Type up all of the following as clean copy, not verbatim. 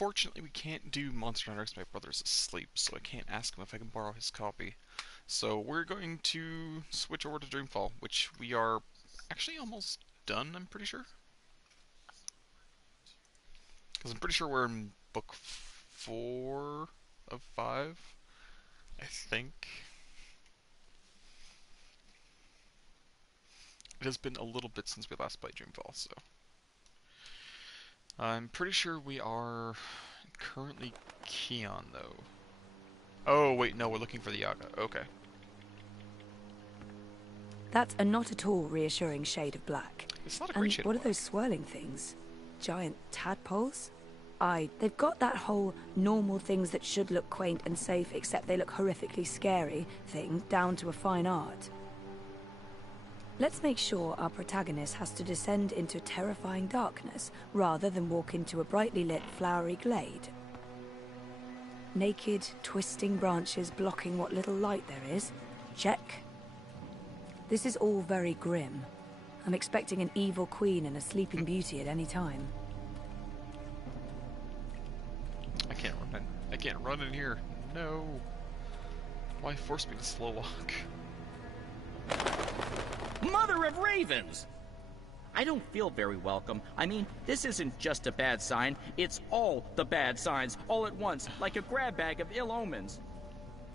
Fortunately, we can't do Monster Hunter X My Brother's asleep, so I can't ask him if I can borrow his copy. So we're going to switch over to Dreamfall, which we are actually almost done, I'm pretty sure. Because I'm pretty sure we're in book 4 of 5, I think. It has been a little bit since we last played Dreamfall, so... I'm pretty sure we are currently Keon, though. Oh, wait, no, we're looking for the Yaga. Okay. That's a not at all reassuring shade of black. It's not a great shade of what black. are those swirling things? Giant tadpoles? They've got that whole normal things that should look quaint and safe except they look horrifically scary thing down to a fine art. Let's make sure our protagonist has to descend into terrifying darkness rather than walk into a brightly lit flowery glade. Naked, twisting branches blocking what little light there is. Check. This is all very grim. I'm expecting an evil queen and a sleeping beauty at any time. I can't run in here. No. Why force me to slow walk? Mother of ravens! I don't feel very welcome. I mean, this isn't just a bad sign. It's all the bad signs, all at once, like a grab bag of ill omens.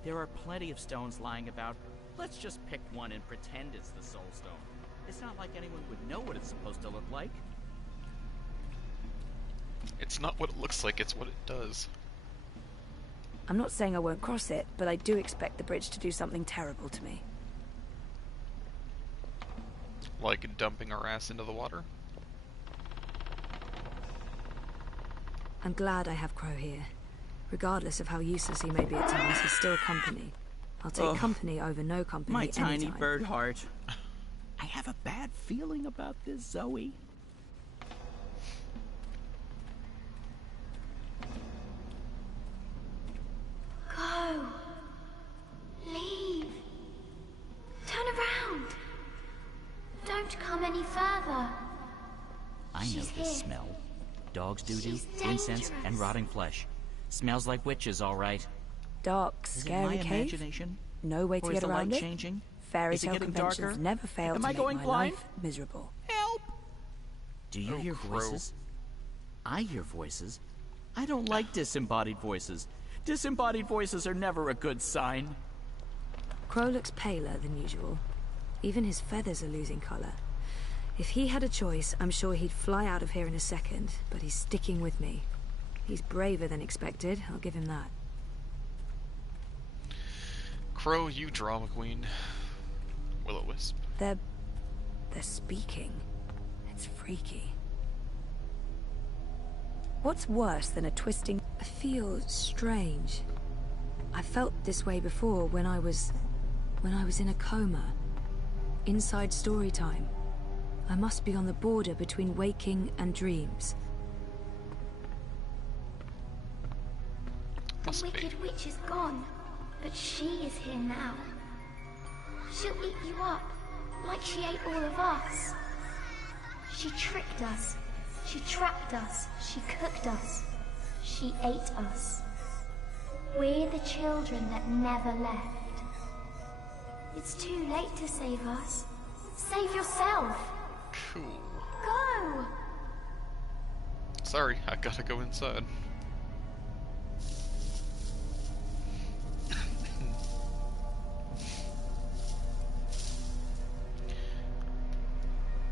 There are plenty of stones lying about. Let's just pick one and pretend it's the soul stone. It's not like anyone would know what it's supposed to look like. It's not what it looks like, it's what it does. I'm not saying I won't cross it, but I do expect the bridge to do something terrible to me. Like dumping our ass into the water? I'm glad I have Crow here. Regardless of how useless he may be at times, he's still company. I'll take company over no company My anytime. tiny bird heart. I have a bad feeling about this, Zoe. Go. Leave. Turn around. Don't come any further. I know She's this here. smell. Dog's doo-doo, She's incense, dangerous. and rotting flesh. Smells like witches, all right. Dark, Is it scary my cave? imagination? No way Or to is get the light around it. changing? Fairy Is it tale getting conventions darker? never fail Am to I make going my blind? life miserable. Help! Do you Oh, hear Crow. voices? I hear voices. I don't like disembodied voices. Disembodied voices are never a good sign. Crow looks paler than usual. Even his feathers are losing color. If he had a choice, I'm sure he'd fly out of here in a second, but he's sticking with me. He's braver than expected, I'll give him that. Crow, you drama queen. Will-O-Wisp. They're speaking. It's freaky. What's worse than a twisting... I feel strange. I felt this way before when I was in a coma. Inside story time. I must be on the border between waking and dreams. The Must be. wicked witch is gone, but she is here now. She'll eat you up, like she ate all of us. She tricked us. She trapped us. She cooked us. She ate us. We're the children that never left. It's too late to save us. Save yourself. Cool. Go! Sorry, I gotta go inside.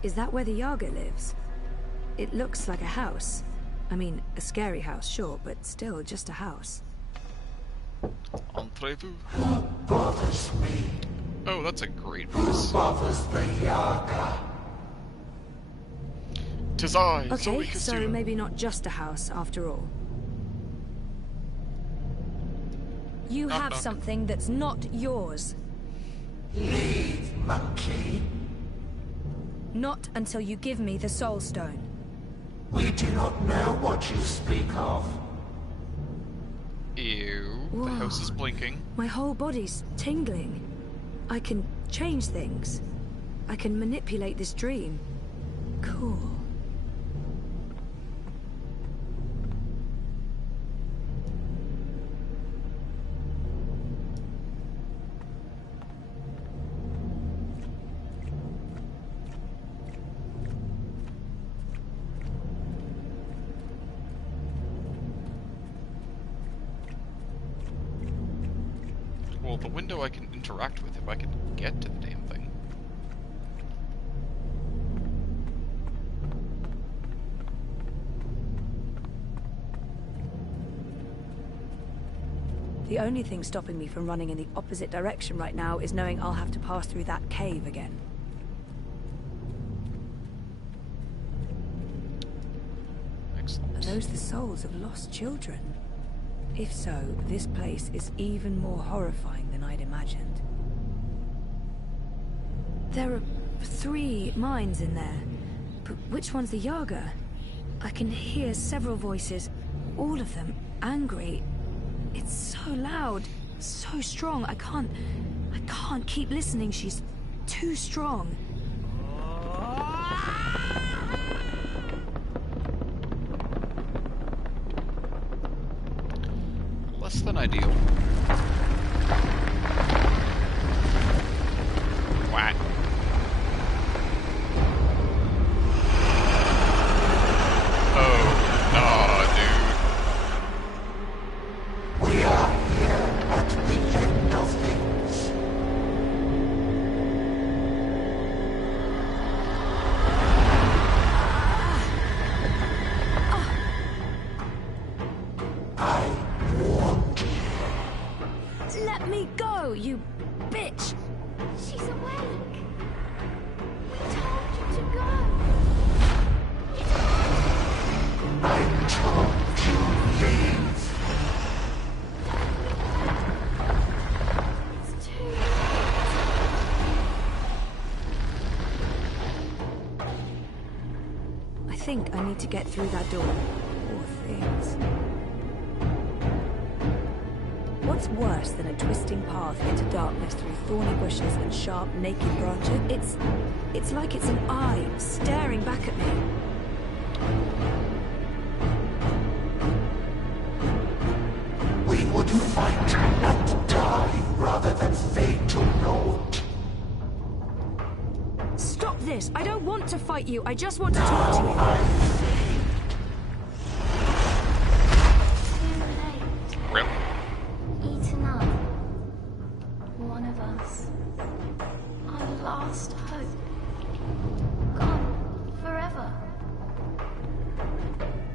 Is that where the Yaga lives? It looks like a house. I mean, a scary house, sure, but still just a house. Entrez-vous. Bothers me. Oh, that's a great voice. Bothers the Yaga. 'Tis I, Okay, Zoe so Castillo. maybe not just a house after all. You Knock, have knock. something that's not yours. Leave, monkey. Not until you give me the Soul Stone. We do not know what you speak of. Ew, the Whoa. house is blinking. My whole body's tingling. I can change things. I can manipulate this dream. Cool. the window I can interact with if I can get to the damn thing. The only thing stopping me from running in the opposite direction right now is knowing I'll have to pass through that cave again. Excellent. Are those the souls of lost children? If so, this place is even more horrifying than I'd imagined. There are 3 mines in there, but which one's the Yaga? I can hear several voices, all of them angry. It's so loud, so strong. I can't keep listening. She's too strong. Less than ideal. What? Oh, no, dude. We are here at the end of things. I warned you. Let me go, you bitch! She's awake. We told you to go. I told you leave. It's too late. I think I need to get through that door. Poor things. What's worse than a twisting path into darkness through thorny bushes and sharp, naked branches? It's like it's an eye staring back at me. We would fight and die rather than fade to naught. Stop this! I don't want to fight you. I just want to talk to you. Too late. Rip. Eaten up. One of us. Our last hope. Gone. Forever.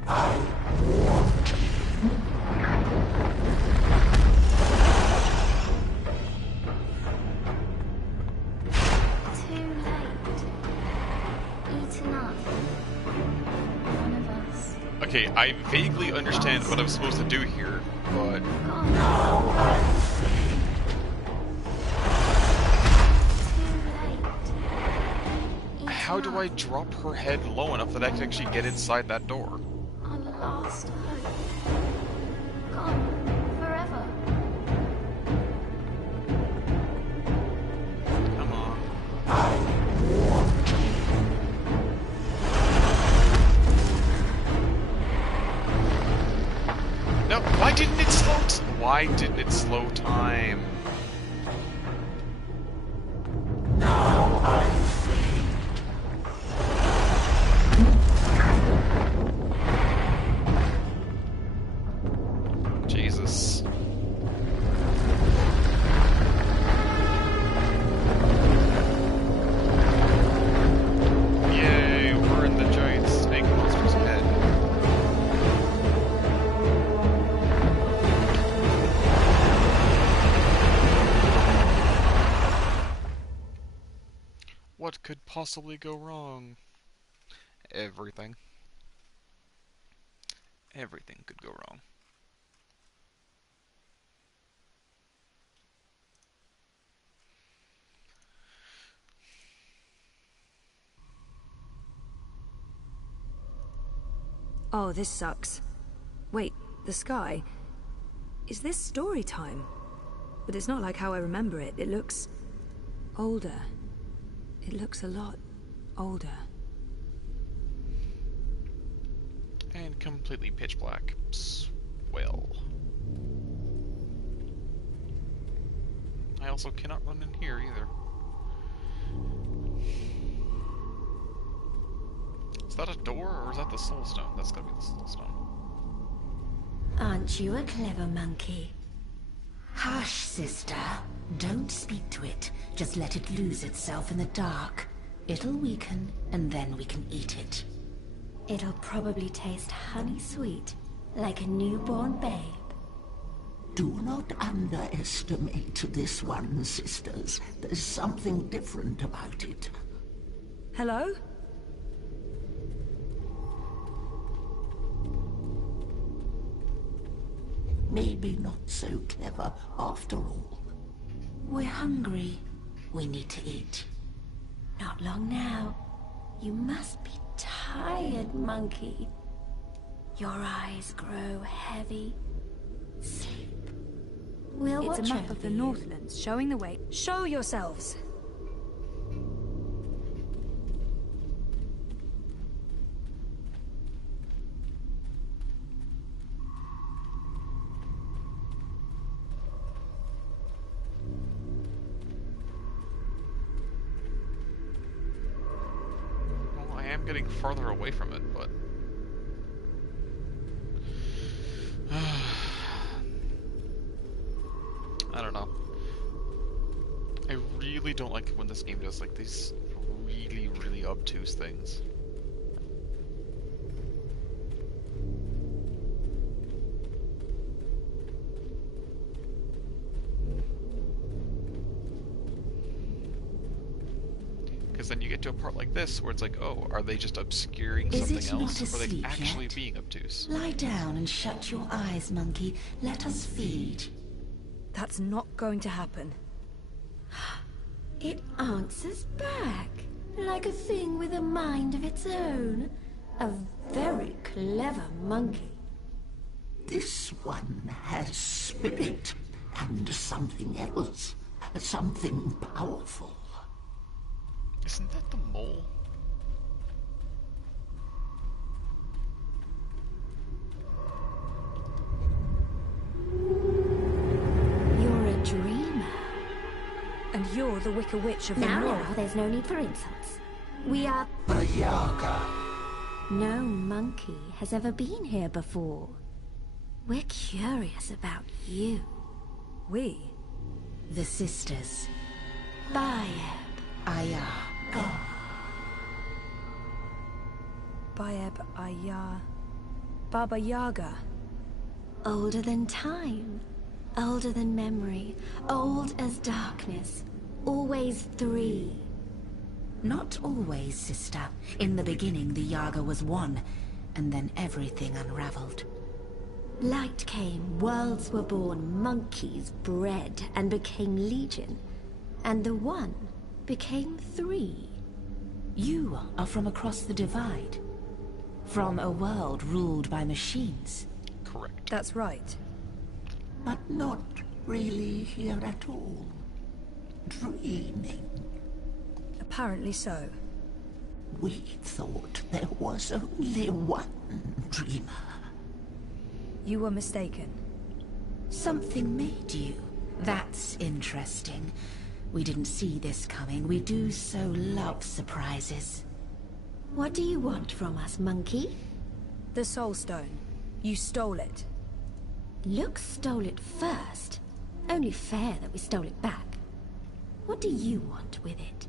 I warned you. Too late. Eaten up. One of us. Okay, I vaguely understand what I'm supposed to do here, but Gone. Now I fade. Too late. how do I drop her head low enough that I can actually get inside that door? Our last hope. Gone. Forever. Come on. I warned you. No, why didn't it slow time? Now I fade. Jesus. Yay, we're in the giant snake monster's head. What could possibly go wrong? Everything. Everything could go wrong. Oh, this sucks. Wait, the sky? Is this story time? But it's not like how I remember it. It looks older. It looks a lot older. And completely pitch black. Swell. I also cannot run in here either. Is that a door, or is that the soul stone? That's gotta be the soul stone. Aren't you a clever monkey? Hush, sister. Don't speak to it. Just let it lose itself in the dark. It'll weaken, and then we can eat it. It'll probably taste honey sweet, like a newborn babe. Do not underestimate this one, sisters. There's something different about it. Hello? Maybe not so clever after all. We're hungry. We need to eat. Not long now. You must be tired, monkey. Your eyes grow heavy. Sleep. We'll It's a watch map of over the you. Northlands, showing the way. Show yourselves! Well, I am getting farther away from it, but... I don't know. I really don't like when this game does like these really, really obtuse things. Because then you get to a part like this where it's like, oh, are they just obscuring Is something it else? not Or are they asleep actually yet? being obtuse? Lie down and shut your eyes, monkey. Let us feed. That's not going to happen. It answers back, like a thing with a mind of its own. A very clever monkey. This one has spirit and something else. Something powerful. Isn't that the mole? You're a dreamer. And you're the Wicker Witch of the Now, North. there's no need for insults. We are... The Yaga. No monkey has ever been here before. We're curious about you. We? The sisters. Bayeb. Aya. Bayeb Aya... Baba Yaga. Older than time. Older than memory. Old as darkness. Always three. Not always, sister. In the beginning, the Yaga was one, and then everything unraveled. Light came, worlds were born, monkeys bred and became legion. And the one became three. You are from across the divide. From a world ruled by machines. Correct. That's right. But not really here at all. Dreaming. Apparently so. We thought there was only one dreamer. You were mistaken. Something made you. That's interesting. We didn't see this coming. We do so love surprises. What do you want from us, monkey? The Soul Stone. You stole it. Lux stole it first. Only fair that we stole it back. What do you want with it?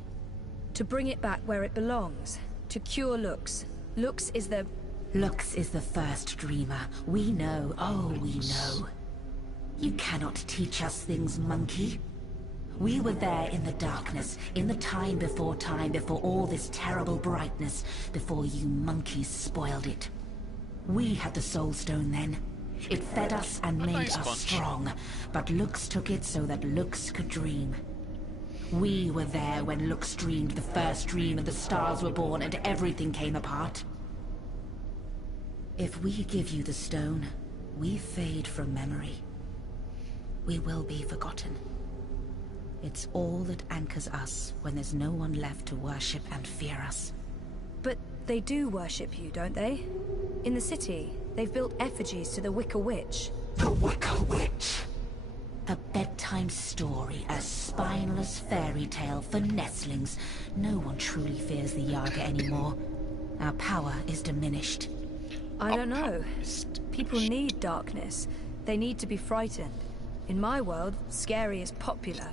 To bring it back where it belongs. To cure Lux. Lux is the... Lux is the first dreamer. We know, oh, we know. You cannot teach us things, monkey. We were there in the darkness, in the time, before all this terrible brightness, before you monkeys spoiled it. We had the Soul Stone then. It fed us and made nice us bunch. strong, but Lux took it so that Lux could dream. We were there when Lux dreamed the first dream and the stars were born and everything came apart. If we give you the stone, we fade from memory. We will be forgotten. It's all that anchors us when there's no one left to worship and fear us. But they do worship you, don't they? In the city, they've built effigies to the Wicker Witch. The Wicker Witch. A bedtime story, a spineless fairy tale for nestlings. No one truly fears the Yaga anymore. Our power is diminished. I don't know. People need darkness. They need to be frightened. In my world, scary is popular.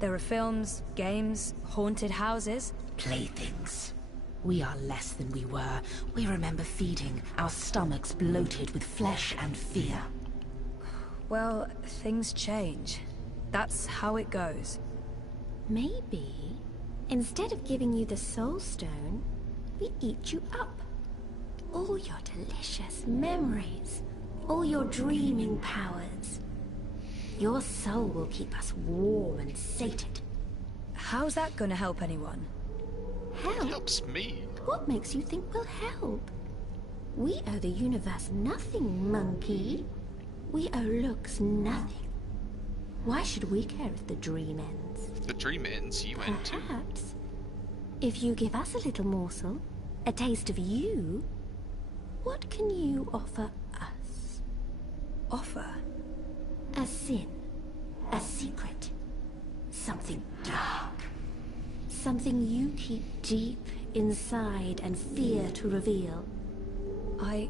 There are films, games, haunted houses. Playthings. We are less than we were. We remember feeding, our stomachs bloated with flesh and fear. Well, things change. That's how it goes. Maybe, instead of giving you the Soul Stone, we eat you up. All your delicious memories, all your dreaming powers. Your soul will keep us warm and sated. How's that gonna help anyone? It Help? helps me. What makes you think we'll help? We owe the universe nothing, monkey. We owe looks nothing. Why should we care if the dream ends? The dream ends, you end too. Perhaps, if you give us a little morsel, a taste of you, what can you offer us? Offer? A sin, a secret, something dark, something you keep deep inside and fear to reveal. I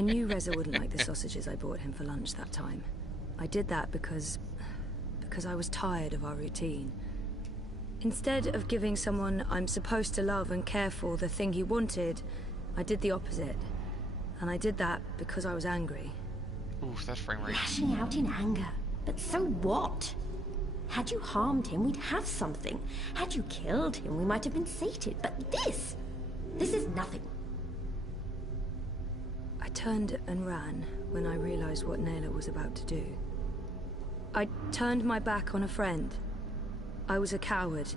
knew Reza wouldn't like the sausages I bought him for lunch that time. I did that because I was tired of our routine. Instead of giving someone I'm supposed to love and care for the thing he wanted, I did the opposite. And I did that because I was angry. Oof, that frame rate. Lashing out in anger. But so what? Had you harmed him, we'd have something. Had you killed him, we might have been sated. But this is nothing. I turned and ran when I realized what Nayla was about to do. I turned my back on a friend. I was a coward.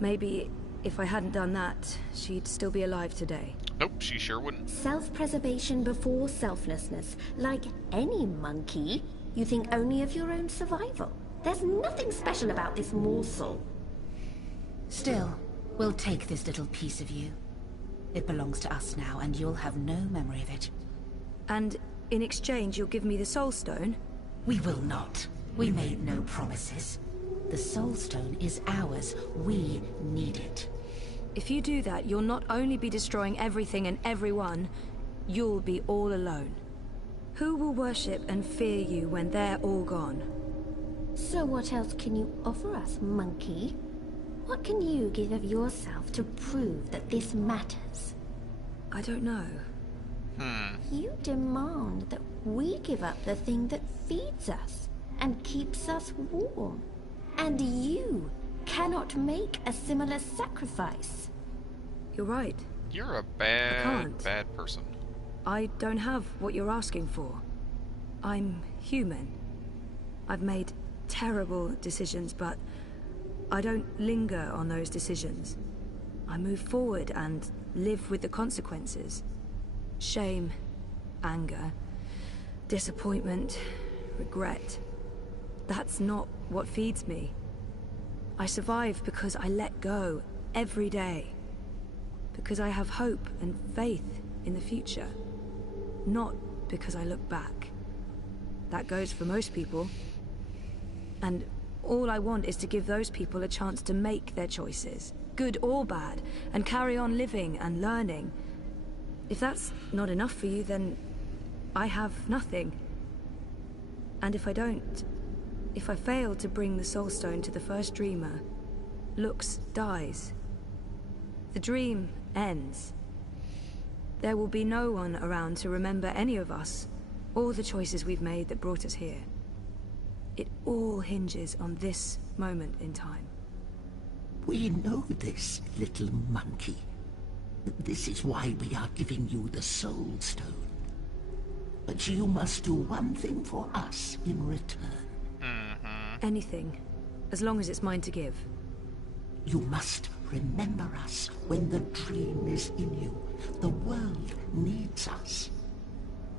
Maybe if I hadn't done that, she'd still be alive today. Nope, she sure wouldn't. Self-preservation before selflessness. Like any monkey, you think only of your own survival. There's nothing special about this morsel. Still, we'll take this little piece of you. It belongs to us now, and you'll have no memory of it. And in exchange, you'll give me the Soul Stone? We will not. We made no promises. The Soul Stone is ours. We need it. If you do that, you'll not only be destroying everything and everyone, you'll be all alone. Who will worship and fear you when they're all gone? So what else can you offer us, monkey? What can you give of yourself to prove that this matters? I don't know. You demand that we give up the thing that feeds us and keeps us warm. And you cannot make a similar sacrifice. You're right. You're a can't. bad person. I don't have what you're asking for. I'm human. I've made terrible decisions, but I don't linger on those decisions. I move forward and live with the consequences. Shame, anger, disappointment, regret. That's not what feeds me. I survive because I let go every day. Because I have hope and faith in the future. Not because I look back. That goes for most people. And all I want is to give those people a chance to make their choices, good or bad, and carry on living and learning. If that's not enough for you, then I have nothing. And if I don't, if I fail to bring the Soul Stone to the first dreamer, Lux dies. The dream ends. There will be no one around to remember any of us, or the choices we've made that brought us here. It all hinges on this moment in time. We know this, little monkey. This is why we are giving you the Soul Stone. But you must do one thing for us in return. Anything, as long as it's mine to give. You must remember us when the dream is in you. The world needs us.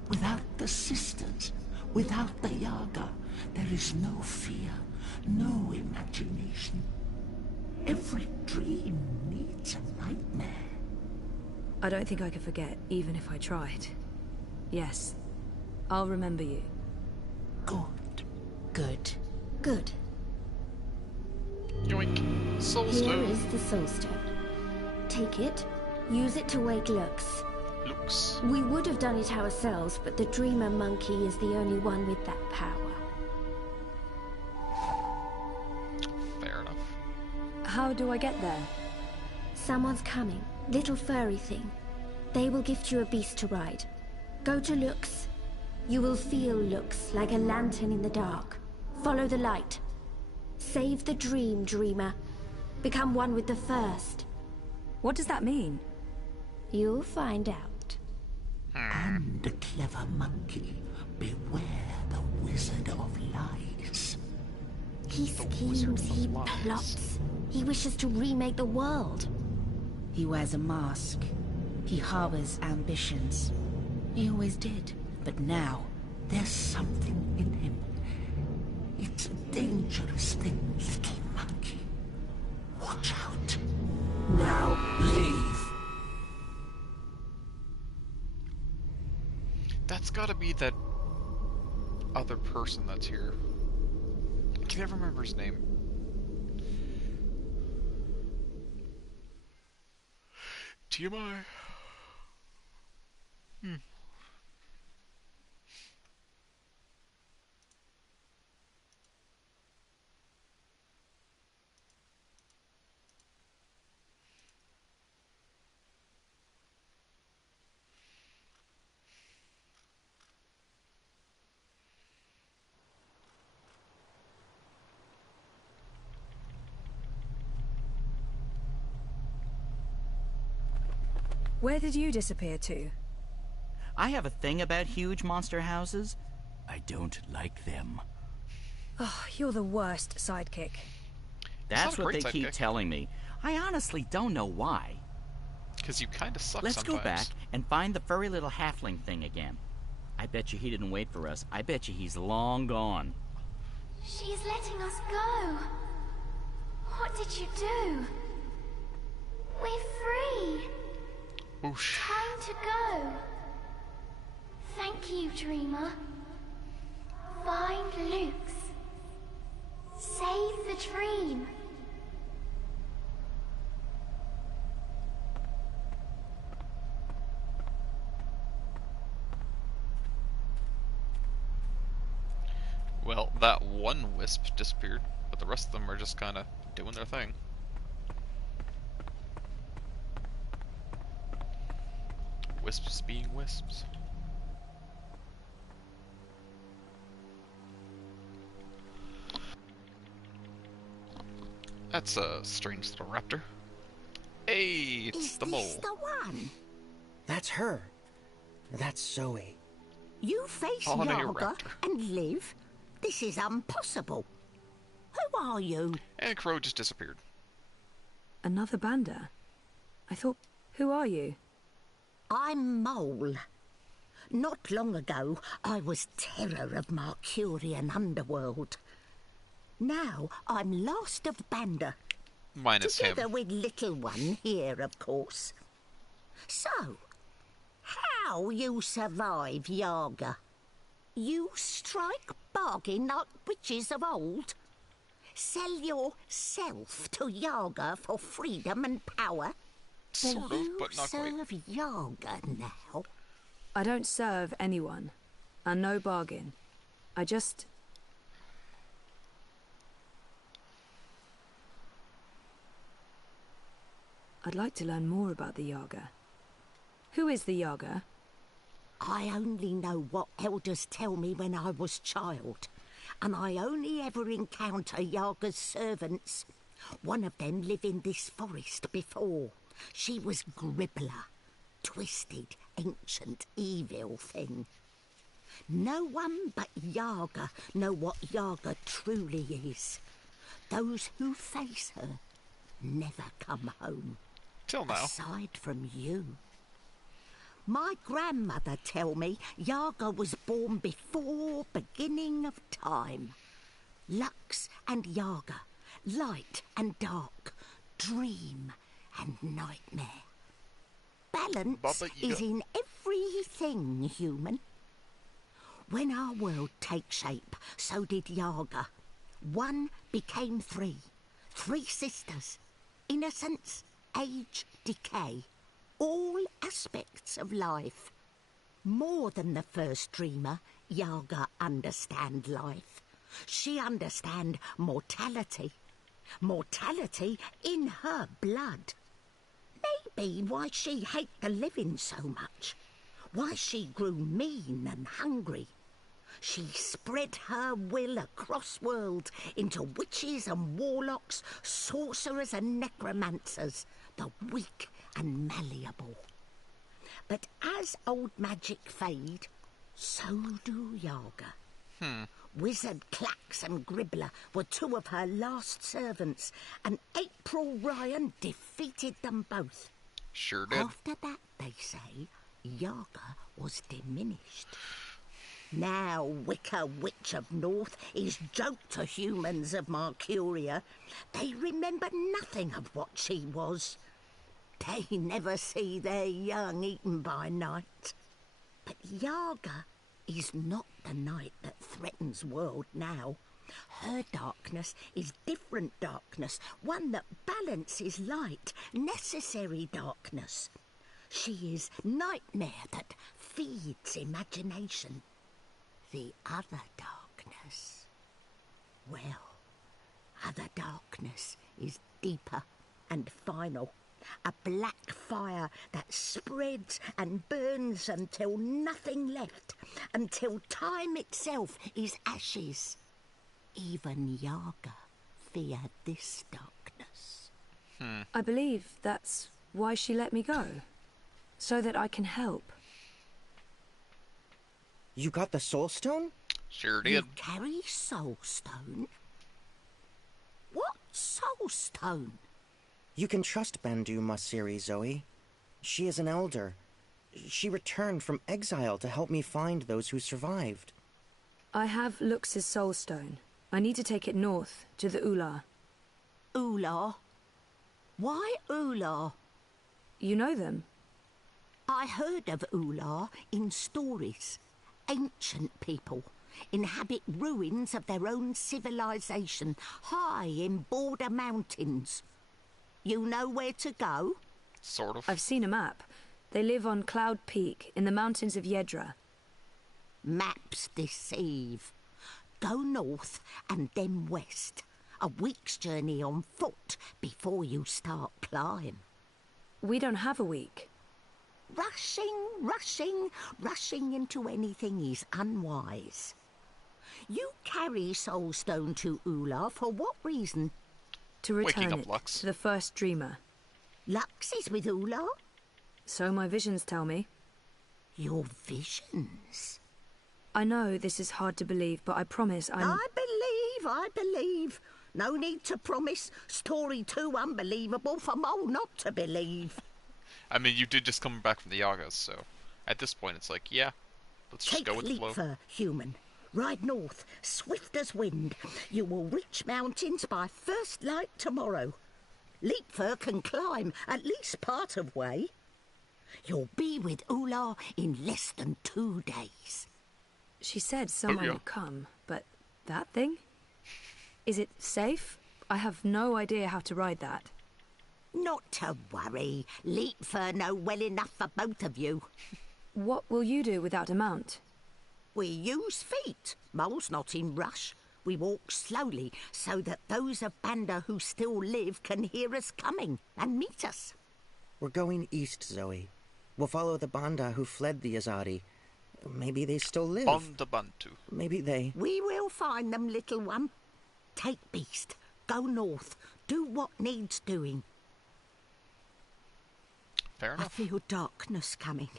Without the sisters, without the Yaga, there is no fear, no imagination. Every dream needs a nightmare. I don't think I could forget, even if I tried. Yes, I'll remember you. Good. Good. Good. Yoink. Soul Here Stone. is the Soul Stone. Take it, use it to wake Lux. Lux. We would have done it ourselves, but the Dreamer Monkey is the only one with that power. Fair enough. How do I get there? Someone's coming. Little furry thing. They will gift you a beast to ride. Go to Lux. You will feel Lux like a lantern in the dark. Follow the light. Save the dream, Dreamer. Become one with the first. What does that mean? You'll find out. And the clever monkey, beware the wizard of lies. He schemes, he plots. He wishes to remake the world. He wears a mask. He harbors ambitions. He always did, but now... There's something in him. It's a dangerous thing, little monkey. Watch out. Now leave. That's gotta be that other person that's here. I can never remember his name. TMI. Where did you disappear to? I have a thing about huge monster houses. I don't like them. Oh, you're the worst sidekick. That's not a what they great keep sidekick. telling me. I honestly don't know why. Because you kind of suck Let's sometimes. go back and find the furry little halfling thing again. I bet you he didn't wait for us. I bet you he's long gone. She's letting us go. What did you do? We're free. Oosh. Time to go. Thank you, Dreamer. Find Luke's. Save the dream. Well, that one wisp disappeared, but the rest of them are just kind of doing their thing. Wisps being wisps. That's a strange little raptor. Hey, it's Is the this mole. the one? That's her. That's Zoe. You face Oh, no, you're Yaga Raptor. and live? This is impossible. Who are you? And Crow just disappeared. Another Banda? I thought, who are you? I'm Mole. Not long ago, I was terror of Mercurian underworld. Now, I'm last of Banda. Minus Together him. with little one here, of course. So, how you survive Yaga? You strike bargain like witches of old? Sell yourself to Yaga for freedom and power? Sort Do of, you but not quite. serve Yaga now? I don't serve anyone. And no bargain. I just... I'd like to learn more about the Yaga. Who is the Yaga? I only know what elders tell me when I was child, and I only ever encounter Yaga's servants. One of them lived in this forest before. She was Gribbler, twisted, ancient, evil thing. No one but Yaga know what Yaga truly is. Those who face her never come home. Till now. Aside from you. My grandmother tell me Yaga was born before beginning of time. Lux and Yaga, light and dark, dream and nightmare. Balance Baba Yaga. is in everything human. When our world takes shape, so did Yaga. One became three. Three sisters. Innocence, age, decay. all aspects of life. More than the first dreamer, Yaga understand life. She understand mortality. Mortality in her blood. Maybe why she hate the living so much. Why she grew mean and hungry. She spread her will across world into witches and warlocks, sorcerers and necromancers, the weak and malleable. But as old magic fade, so do Yaga. Wizard Clax and Gribbler were two of her last servants, and April Ryan defeated them both. Sure did. After that, they say, Yaga was diminished. Now Wicca Witch of North is joke to humans of Mercuria. They remember nothing of what she was. They never see their young eaten by night. But Yaga is not the night that threatens world now. Her darkness is different darkness, one that balances light, necessary darkness. She is nightmare that feeds imagination. The other darkness, well, other darkness is deeper and final. A black fire that spreads and burns until nothing left, until time itself is ashes. Even Yaga feared this darkness. I believe that's why she let me go. So that I can help. You got the Soul Stone? Sure You did. carry Soul Stone? What Soul Stone? You can trust Bandu Masiri, Zoe. She is an elder. She returned from exile to help me find those who survived. I have Lux's soul stone. I need to take it north, to the Ular. Ular? Why Ular? You know them? I heard of Ular in stories. Ancient people inhabit ruins of their own civilization, high in border mountains. You know where to go? Sort of. I've seen a map. They live on Cloud Peak, in the mountains of Yedra. Maps deceive. Go north and then west. A week's journey on foot before you start climb. We don't have a week. Rushing into anything is unwise. You carry Soulstone to Ular for what reason? To Waking return up it Lux. to the first dreamer. Lux is with Ular? So my visions tell me. Your visions? I know this is hard to believe, but I promise I'm... I believe. No need to promise. Story too unbelievable for Mole not to believe. I mean, you did just come back from the Yagas, so at this point it's like, yeah, let's just Take go with the flow. Leapfur, human. Ride north, swift as wind. You will reach mountains by first light tomorrow. Leapfur can climb at least part of way. You'll be with Ular in less than 2 days. She said someone Booyah. would come, but that thing? Is it safe? I have no idea how to ride that. Not to worry. Leapfur know well enough for both of you. What will you do without a mount? We use feet. Mole's not in rush. We walk slowly so that those of Banda who still live can hear us coming and meet us. We're going east, Zoe. We'll follow the Banda who fled the Azadi. Maybe they still live. Banda Bantu. Maybe they... We will find them, little one. Take Beast. Go north. Do what needs doing. Fair I enough. feel darkness coming.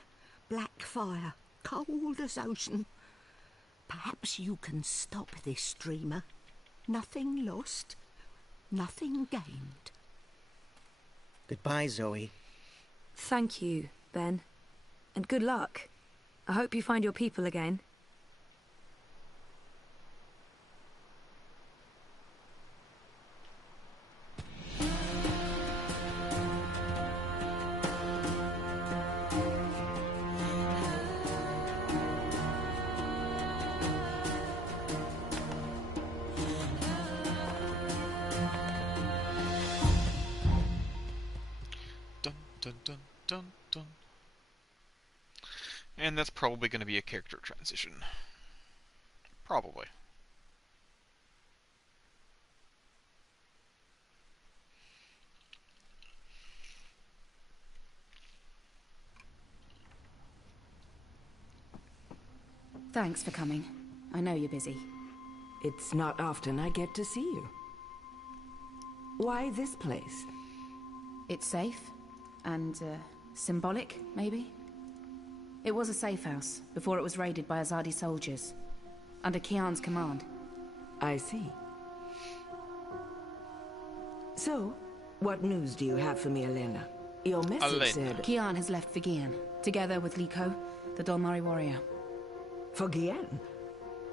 Black fire. Cold as ocean. Perhaps you can stop this dreamer. Nothing lost. Nothing gained. Goodbye, Zoe. Thank you, Ben. And good luck. I hope you find your people again. Dun dun dun dun And that's probably going to be a character transition. Probably. Thanks for coming. I know you're busy. It's not often I get to see you. Why this place? It's safe. And, symbolic, maybe? It was a safe house, before it was raided by Azadi soldiers. Under Kian's command. I see. So, what news do you have for me, Elena? Your message said... Kian has left for Gian, together with Liko, the Dolmari warrior. For Gian?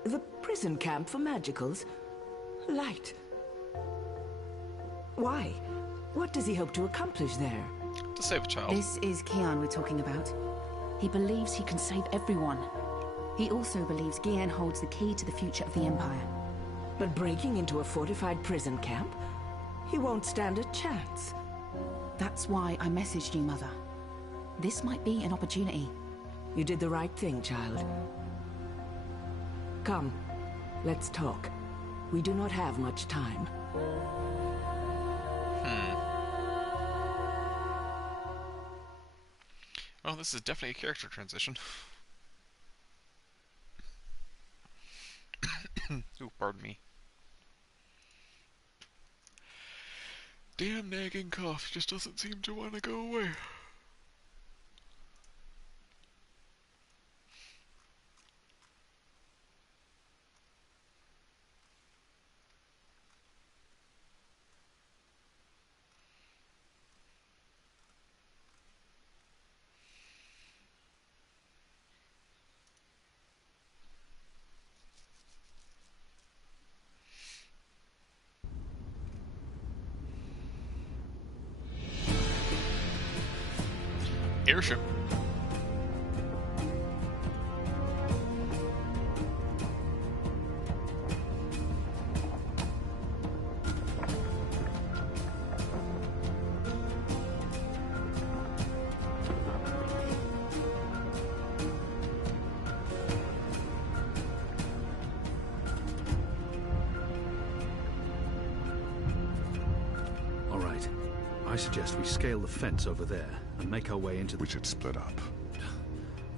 The prison camp for magicals? Light. Why? What does he hope to accomplish there? To save a child. This is Kian we're talking about. He believes he can save everyone. He also believes Gian holds the key to the future of the Empire. But breaking into a fortified prison camp? He won't stand a chance. That's why I messaged you, Mother. This might be an opportunity. You did the right thing, child. Come, let's talk. We do not have much time. Well, this is definitely a character transition. Ooh, pardon me. Damn nagging cough just doesn't seem to want to go away. Airship. All right. I suggest we scale the fence over there and make our way into the... We should split up.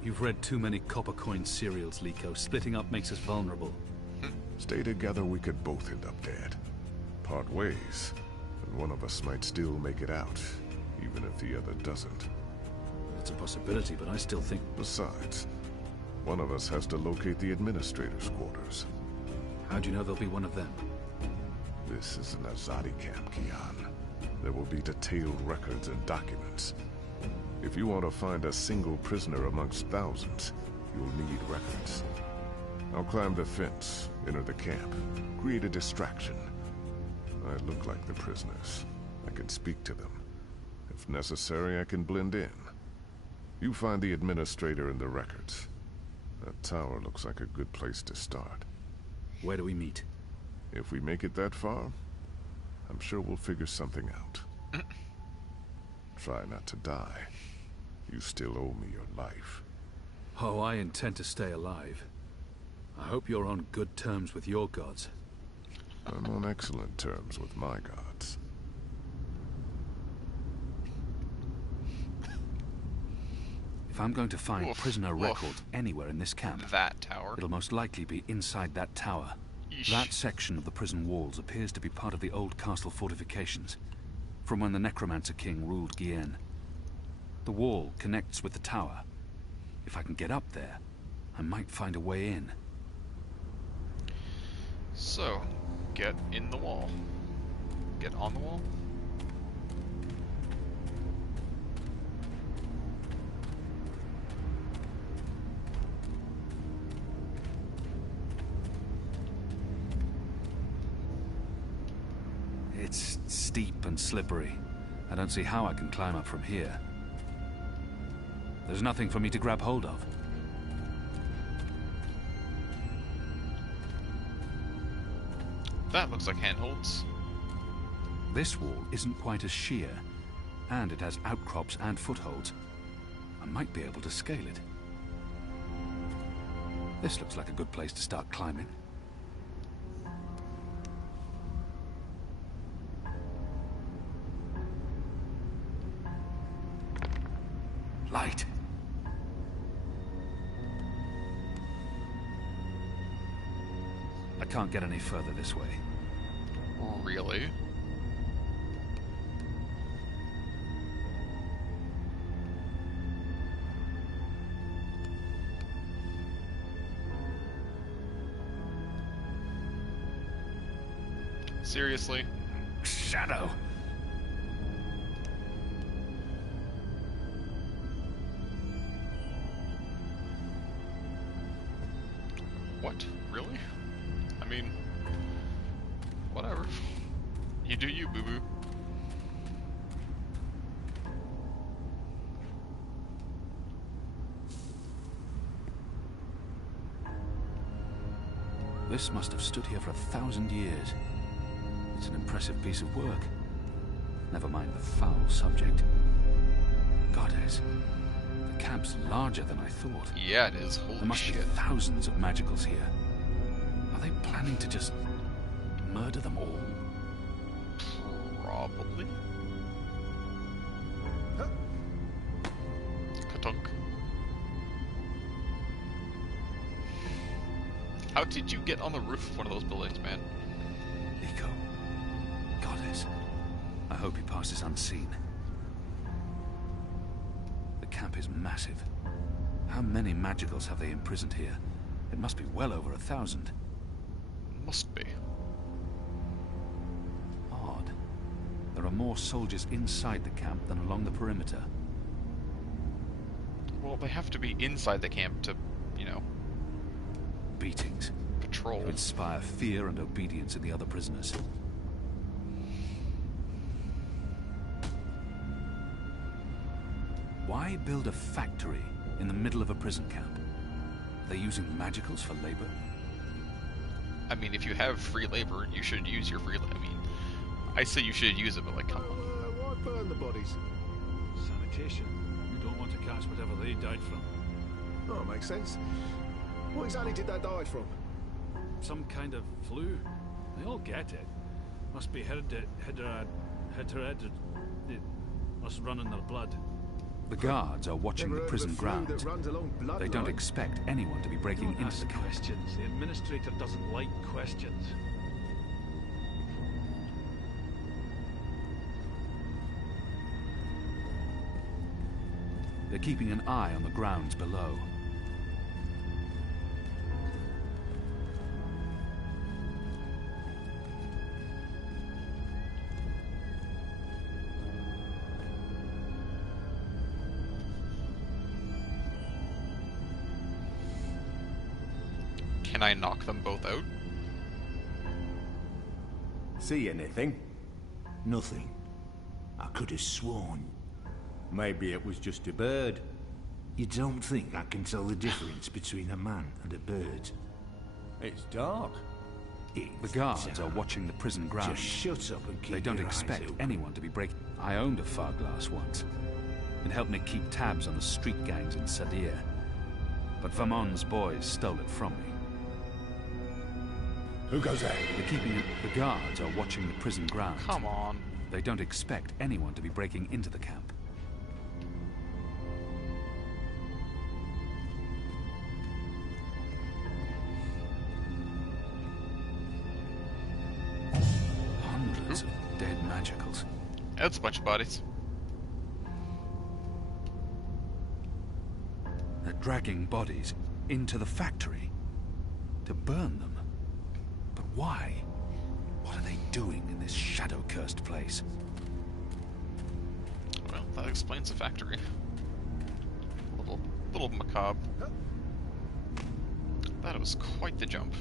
You've read too many copper coin serials, Liko. Splitting up makes us vulnerable. Stay together, we could both end up dead. Part ways, and one of us might still make it out, even if the other doesn't. That's a possibility, but I still think... Besides, one of us has to locate the administrator's quarters. How do you know there'll be one of them? This is an Azadi camp, Kian. There will be detailed records and documents. If you want to find a single prisoner amongst thousands, you'll need records. I'll climb the fence, enter the camp, create a distraction. I look like the prisoners. I can speak to them. If necessary, I can blend in. You find the administrator and the records. That tower looks like a good place to start. Where do we meet? If we make it that far, I'm sure we'll figure something out. Try not to die. You still owe me your life. Oh, I intend to stay alive. I hope you're on good terms with your gods. I'm on excellent terms with my gods. If I'm going to find Woof, prisoner woof. records anywhere in this camp, That tower. it'll most likely be inside that tower. Yeesh. That section of the prison walls appears to be part of the old castle fortifications, from when the Necromancer King ruled Gien. The wall connects with the tower. If I can get up there, I might find a way in. So, get in the wall. Get on the wall? It's steep and slippery. I don't see how I can climb up from here. There's nothing for me to grab hold of. That looks like handholds. This wall isn't quite as sheer, and it has outcrops and footholds. I might be able to scale it. This looks like a good place to start climbing. Light. I can't get any further this way. Really? Seriously? Shadow! What? Really? I mean, whatever. You do you, boo-boo. This must have stood here for 1,000 years. It's an impressive piece of work. Never mind the foul subject. Goddess, the camp's larger than I thought. Yeah, it is. Holy There must shit. be thousands of magicals here. Are they planning to just murder them all? Probably. Katunk. How did you get on the roof of one of those buildings, man? Nico. Goddess. I hope he passes unseen. The camp is massive. How many magicals have they imprisoned here? It must be well over 1,000. Must be. Odd. There are more soldiers inside the camp than along the perimeter. Well, they have to be inside the camp to, you know, Beatings. patrol. To inspire fear and obedience in the other prisoners. Why build a factory in the middle of a prison camp? Are they using magicals for labor? I mean, if you have free labor, you should use your free labor. I mean, I say you should use it, but like, come on. Why burn the bodies? Sanitation. You don't want to catch whatever they died from. Oh, makes sense. What exactly did they die from? Some kind of flu. They all get it. Must be hereditary. Must run in their blood. The guards are watching the prison grounds. They don't expect anyone to be breaking into the camp. Questions. The administrator doesn't like questions. They're keeping an eye on the grounds below. Can I knock them both out? See anything? Nothing. I could have sworn. Maybe it was just a bird. You don't think I can tell the difference between a man and a bird? It's dark. The guards are watching the prison grounds. Just shut up and keep They don't your eyes expect open. anyone to be breaking. I owned a far glass once. It helped me keep tabs on the street gangs in Sadir. But Vamon's boys stole it from me. Who goes there? The guards are watching the prison grounds. Come on. They don't expect anyone to be breaking into the camp. Hundreds of dead magicals. That's a bunch of bodies. They're dragging bodies into the factory to burn them. But why? What are they doing in this shadow-cursed place? Well, that explains the factory. Little macabre. That was quite the jump.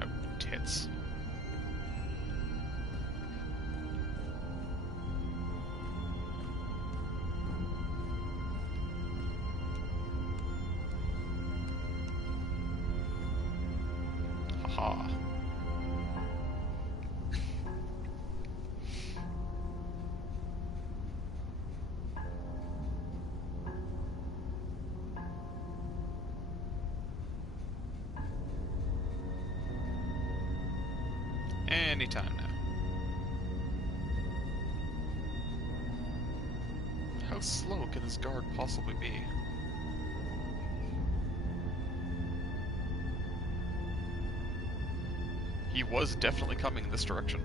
Oh, tits. Haha. Anytime now. How slow can this guard possibly be? He was definitely coming in this direction.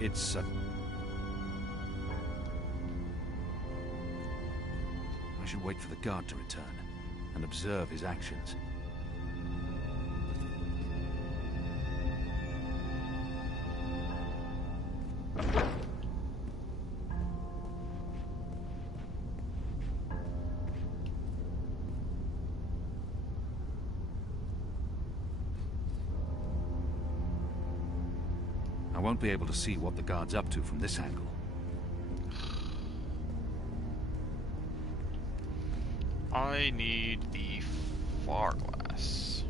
It's I should wait for the guard to return and observe his actions. I won't be able to see what the guard's up to from this angle. I need the far glass.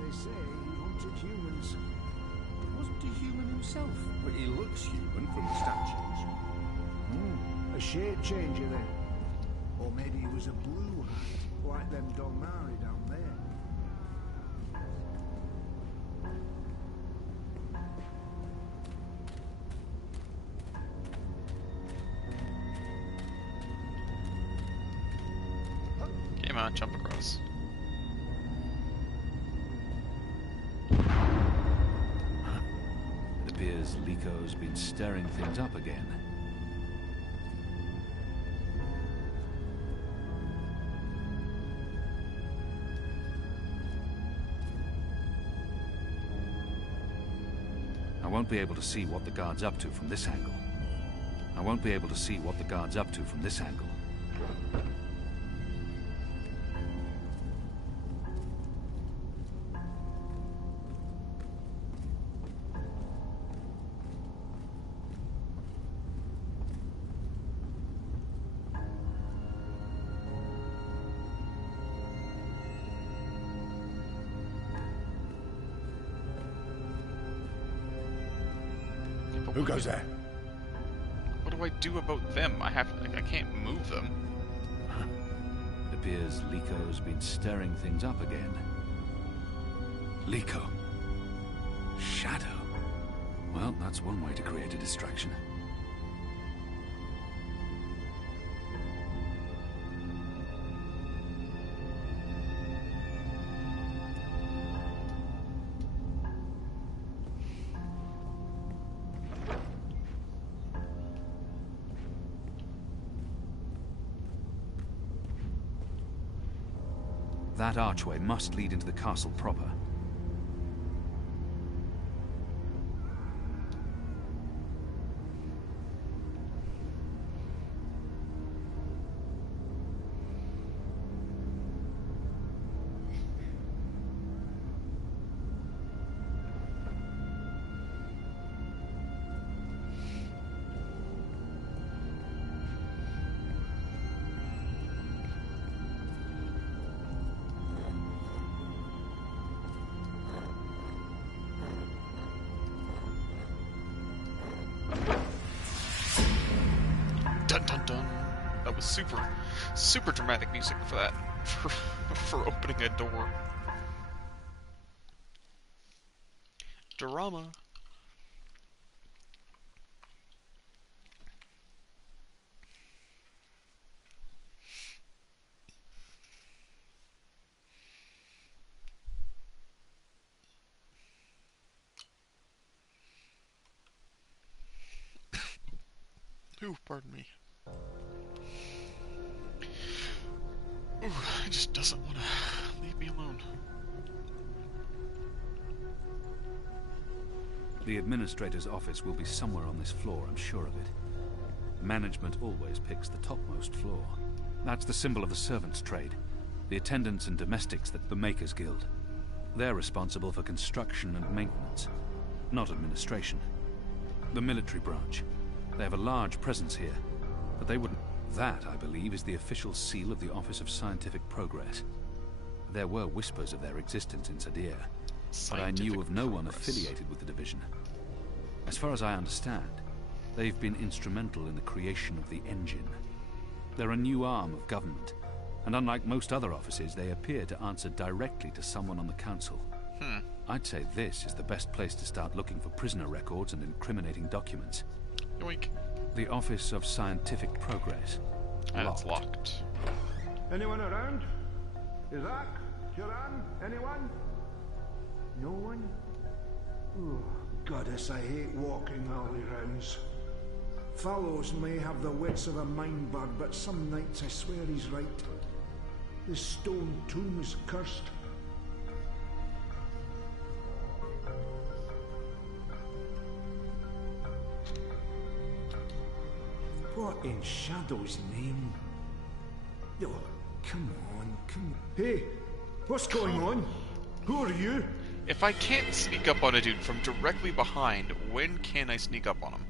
They say he hunted humans. Wasn't a human himself, but he looks human from the statues. A shape changer then. Or maybe he was a blue hat, like them Dolnari down there. Come on, jump across. It appears Lico's been stirring things up again. I won't be able to see what the guard's up to from this angle. I won't be able to see what the guard's up to from this angle. Who goes there? What do I do about them? I can't move them. It appears Lico's been stirring things up again. Lico. Shadow. Well, that's one way to create a distraction. That archway must lead into the castle proper. Dun dun dun. That was super dramatic music for that, for opening a door. Drama. Ooh, pardon me. Ooh, it just doesn't want to leave me alone. The administrator's office will be somewhere on this floor, I'm sure of it. Management always picks the topmost floor. That's the symbol of the servants' trade. The attendants and domestics that the Makers Guild. They're responsible for construction and maintenance, not administration. The military branch. They have a large presence here, but they wouldn't... That, I believe, is the official seal of the Office of Scientific Progress. There were whispers of their existence in Sadir, but I knew of no one affiliated with the division. As far as I understand, they've been instrumental in the creation of the engine. They're a new arm of government, and unlike most other offices, they appear to answer directly to someone on the council. I'd say this is the best place to start looking for prisoner records and incriminating documents. Yoink. The Office of Scientific Progress. It's locked. Anyone around? Isaac? Joran? Anyone? No one? Oh, goddess, I hate walking alley rounds. Fallows may have the wits of a mind bird, but some nights I swear he's right. This stone tomb is cursed. What in Shadow's name? Oh, come on, come on. Hey, what's going on? Who are you? If I can't sneak up on a dude from directly behind, when can I sneak up on him?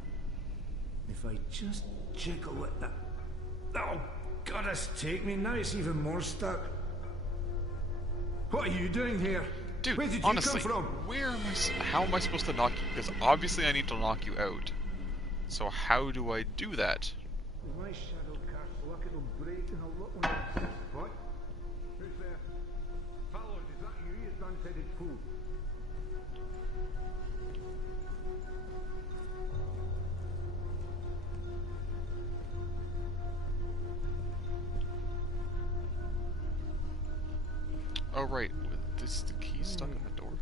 If I just jiggle at that... Oh, goddess take me, now it's even more stuck. What are you doing here? Dude, where did honestly, you come from? where am how am I supposed to knock you? Because obviously I need to knock you out. So how do I do that? If my shadow casts luck, it'll break and I'll look when I... What? Who's there? Fallows, is that you, you done-headed fool? Oh right, is the key stuck in the door?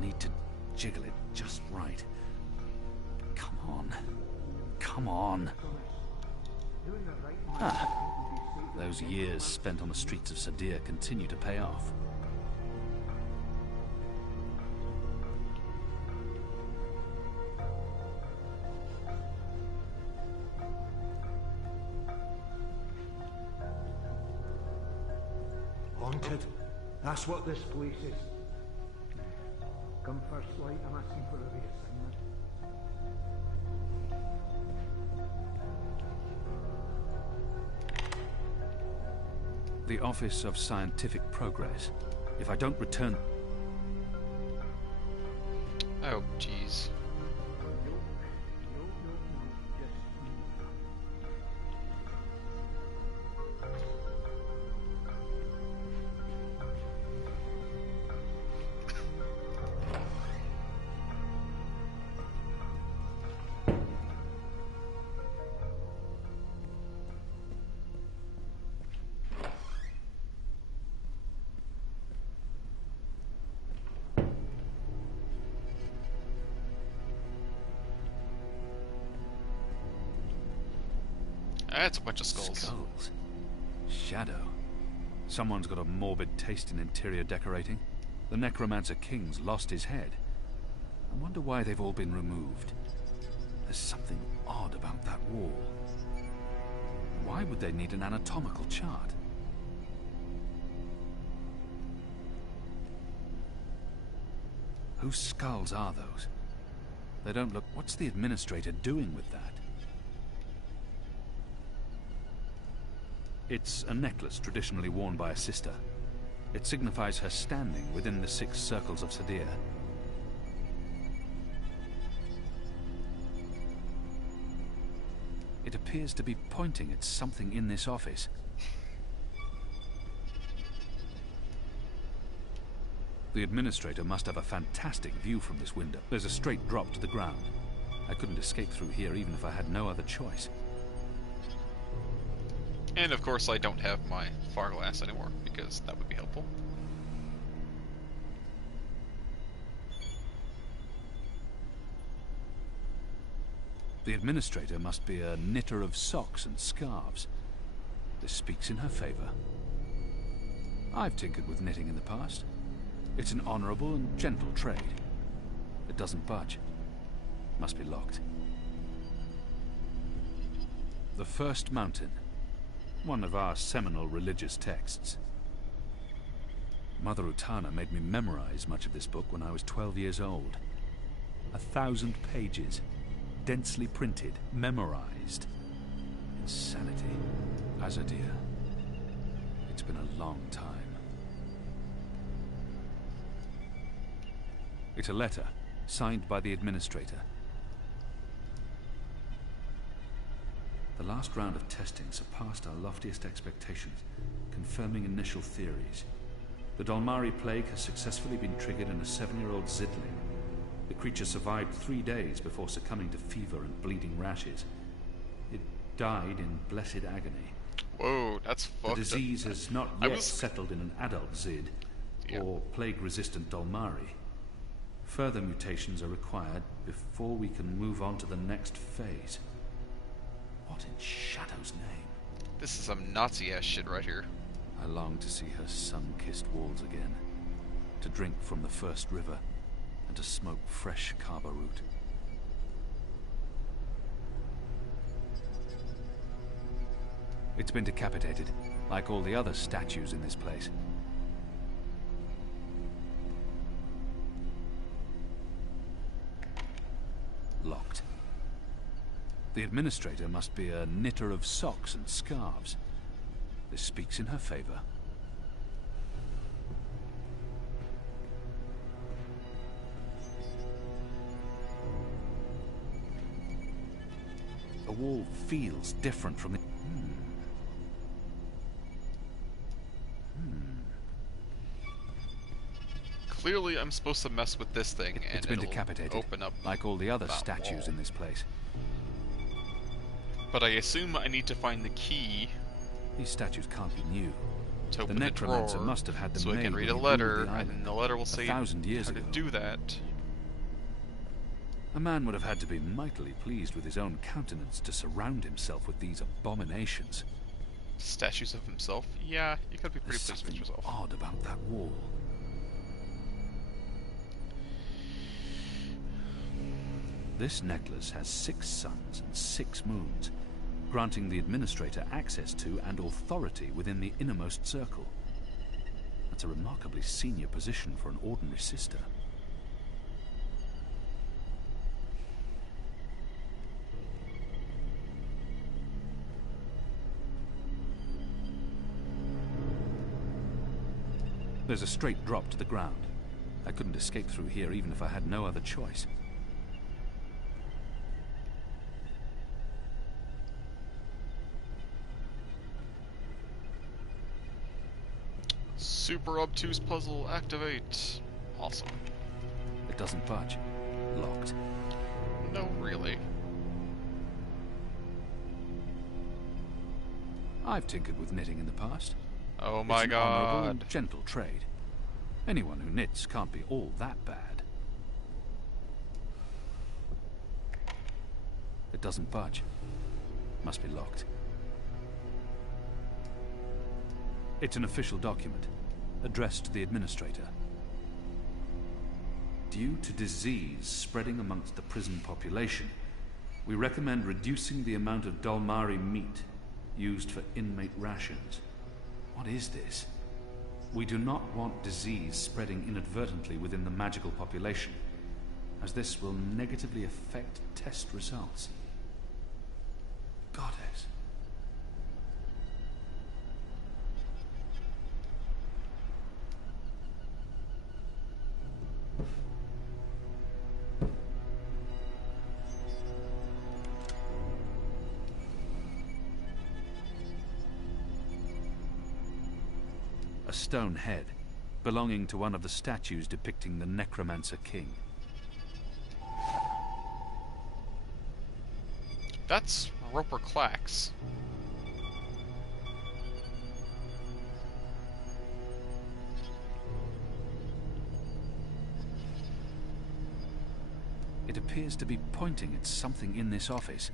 Need to jiggle it just right. Come on. Come on. Those years spent on the streets of Sadir continue to pay off. Haunted? That's what this place is. Come first light, I'm asking for a reassignment. The Office of Scientific Progress. If I don't return... Oh, jeez. That's a bunch of skulls. Shadow. Someone's got a morbid taste in interior decorating. The Necromancer King's lost his head. I wonder why they've all been removed. There's something odd about that wall. Why would they need an anatomical chart? Whose skulls are those? They don't look... What's the administrator doing with that? It's a necklace traditionally worn by a sister. It signifies her standing within the 6 circles of Sadir. It appears to be pointing at something in this office. The administrator must have a fantastic view from this window. There's a straight drop to the ground. I couldn't escape through here even if I had no other choice. And of course I don't have my far glass anymore, because that would be helpful. The administrator must be a knitter of socks and scarves. This speaks in her favor. I've tinkered with knitting in the past. It's an honorable and gentle trade. It doesn't budge. Must be locked. The First Mountain. One of our seminal religious texts. Mother Utana made me memorize much of this book when I was 12 years old. 1,000 pages. Densely printed. Memorized. Insanity. Azadir. It's been a long time. It's a letter, signed by the administrator. The last round of testing surpassed our loftiest expectations, confirming initial theories. The Dalmari plague has successfully been triggered in a 7-year-old Zidling. The creature survived 3 days before succumbing to fever and bleeding rashes. It died in blessed agony. Whoa, that's fucked up. The disease has not yet settled in an adult Zid, or plague-resistant Dalmari. Further mutations are required before we can move on to the next phase. What in Shadow's name? This is some Nazi-ass shit right here. I long to see her sun-kissed walls again, to drink from the first river, and to smoke fresh Kaba root. It's been decapitated, like all the other statues in this place. Locked. The administrator must be a knitter of socks and scarves. This speaks in her favor. The wall feels different from the... Clearly, I'm supposed to mess with this thing, and it's been it'll decapitated, open up like all the other that statues wall. in this place. But I assume I need to find the key. These statues can't be new. To The open the necromancer drawer, must have had them so I made can read when a he ruled letter, the and island the letter will say 1,000 years how ago. to do that. A man would have had to be mightily pleased with his own countenance to surround himself with these abominations. Statues of himself? Yeah, you gotta be pretty There's pleased with something yourself. odd about that wall. This necklace has 6 suns and 6 moons, granting the administrator access to and authority within the innermost circle. That's a remarkably senior position for an ordinary sister. There's a straight drop to the ground. I couldn't escape through here even if I had no other choice. Super obtuse puzzle activate. Awesome. It doesn't budge. Locked. No, really. I've tinkered with knitting in the past. Oh my It's an honorable god. and gentle trade. Anyone who knits can't be all that bad. It doesn't budge. Must be locked. It's an official document, addressed to the administrator. Due to disease spreading amongst the prison population, we recommend reducing the amount of Dalmari meat used for inmate rations. What is this? We do not want disease spreading inadvertently within the magical population, as this will negatively affect test results. Goddess. A stone head, belonging to one of the statues depicting the Necromancer King. That's Roper Clax. It appears to be pointing at something in this office.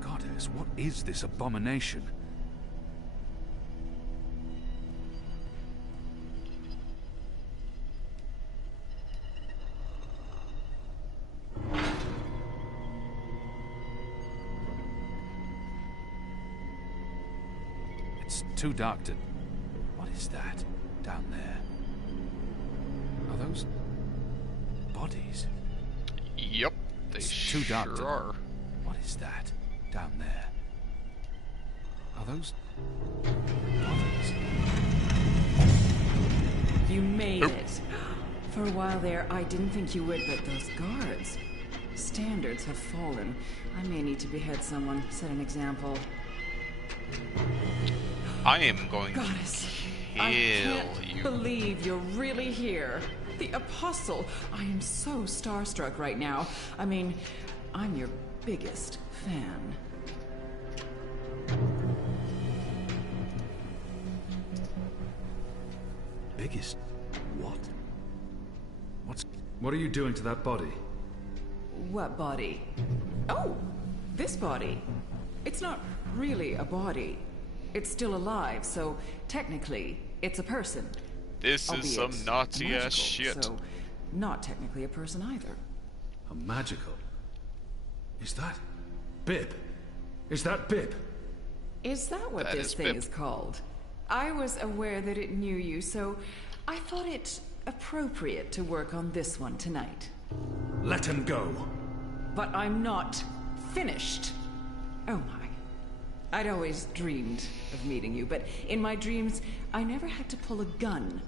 Goddess, what is this abomination? It's too dark to... What is that down there? Are those bodies? Yep, they it's too dark sure are. What is that down there? Are those bodies? You made it. For a while there, I didn't think you would, but those guards. Standards have fallen. I may need to behead someone, set an example. I am going Goddess, to I kill can't you. believe you're really here. The Apostle. I am so starstruck right now. I mean, I'm your biggest fan. Biggest... what? What are you doing to that body? What body? Oh, this body. It's not really a body. It's still alive, so technically, it's a person. This is some Albeit Nazi-ass magical, shit. So, not technically a person either. A magical? Is that... Bib? Is that Bib? Is that what That this is thing Bib. is called? I was aware that it knew you, so I thought it appropriate to work on this one tonight. Let him go. But I'm not finished. Oh my. I'd always dreamed of meeting you, but in my dreams, I never had to pull a gun.